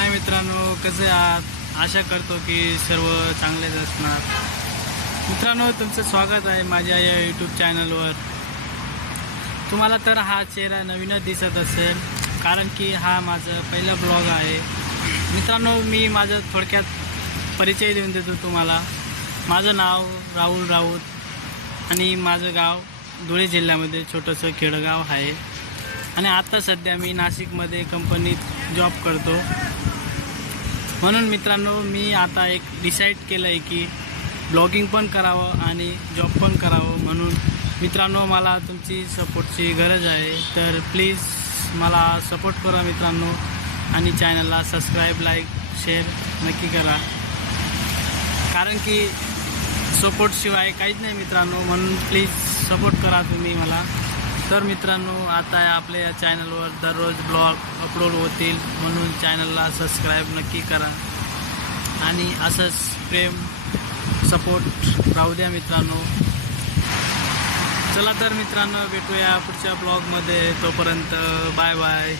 हाय मित्रांनो, कसे आहात? आशा करतो की सर्व चांगलेच असणार. मित्रांनो, तुमचं स्वागत आहे माझ्या या यूट्यूब चॅनलवर. तुम्हाला तर हा चेहरा नवीनच दिसत असेल, कारण की हा माझा पहिला ब्लॉग आहे. मित्रांनो, मी माझं थोडक्यात परिचय देऊन देतो तुम्हाला. माझं नाव राहुल राऊत आणि माझं गाव धुळे जिल्ह्यामध्ये छोटंसं खेडगाव आहे. आणि आता सध्या मी नाशिकमध्ये कंपनीत जॉब करतो. म्हणून मित्रांनो, मी आता एक डिसाईड केलं आहे की ब्लॉगिंग पण करावं आणि जॉब पण करावं. म्हणून मित्रांनो, मला तुमची सपोर्टची गरज आहे. तर प्लीज मला सपोर्ट करा मित्रांनो, आणि चॅनलला सबस्क्राईब, लाईक, शेअर नक्की करा, कारण की सपोर्टशिवाय काहीच नाही मित्रांनो. म्हणून प्लीज सपोर्ट करा तुम्ही मला. तर मित्रांनो, आता आपल्या या चॅनलवर दररोज ब्लॉग अपलोड होतील, म्हणून चॅनलला सबस्क्राईब नक्की करा आणि असंच प्रेम सपोर्ट राहू द्या मित्रांनो. चला तर मित्रांनो, भेटूया पुढच्या ब्लॉगमध्ये. तोपर्यंत बाय बाय.